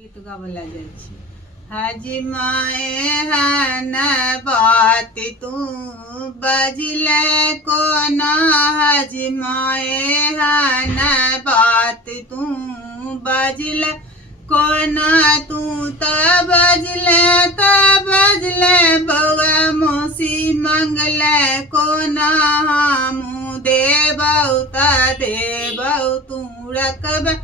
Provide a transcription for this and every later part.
गीत गावला जाय छै। हाजी माए हन बात तू बजले कोना, हाजी माए हन बात तू बजले कोना, तू त बजले बउआ मौसी मंगले कोना, हमू देबौ त देबौ तू रखबे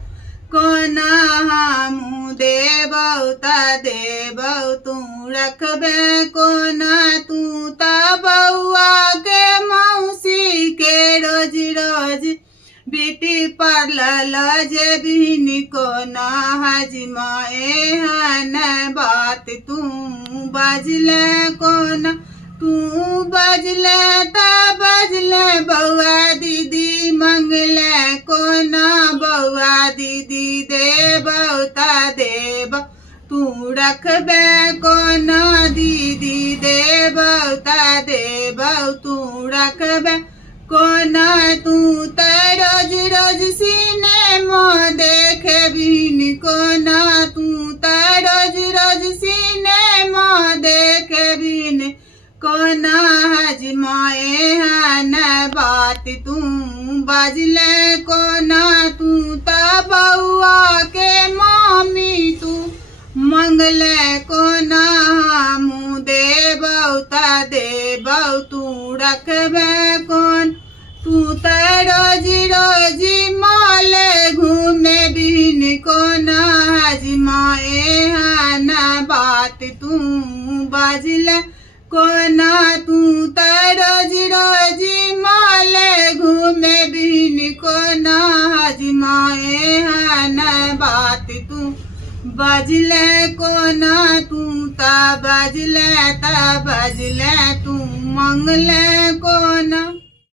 कोना, हमू देबौ त देबौ तू रखबे कोना, तू त बउआ के मौसी के रोज रोज बेटी पालल जेबिन कोना, हाजी माए हन बात तू बजले कोना, तू बजले त बजले बउआ दीदी मंगले कोना, बउआ दीदी देबौ त देबौ तू रखबे कोना, दीदी देबौ त देबौ तू रखबे कोना, तू त रोज रोज सिनेमा देखबिन कोना, तू त रोज रोज सिनेमा देखबिन कोना, हाजी माए हन बात तू बजले कोना, तू त बउआ के मामी तू मंगले कोना, हमू देबौ त देबौ तू रखबे कोन, तू त रोज रोज मॉल घूमे बिन कोना, हाजी माए हन बात तू बजले कोना, तू त रोज रोज मॉल घूमे बिन कोना, हाजी माए हन बात तू बजले कोना, तू त बजले तू मंगले कोना।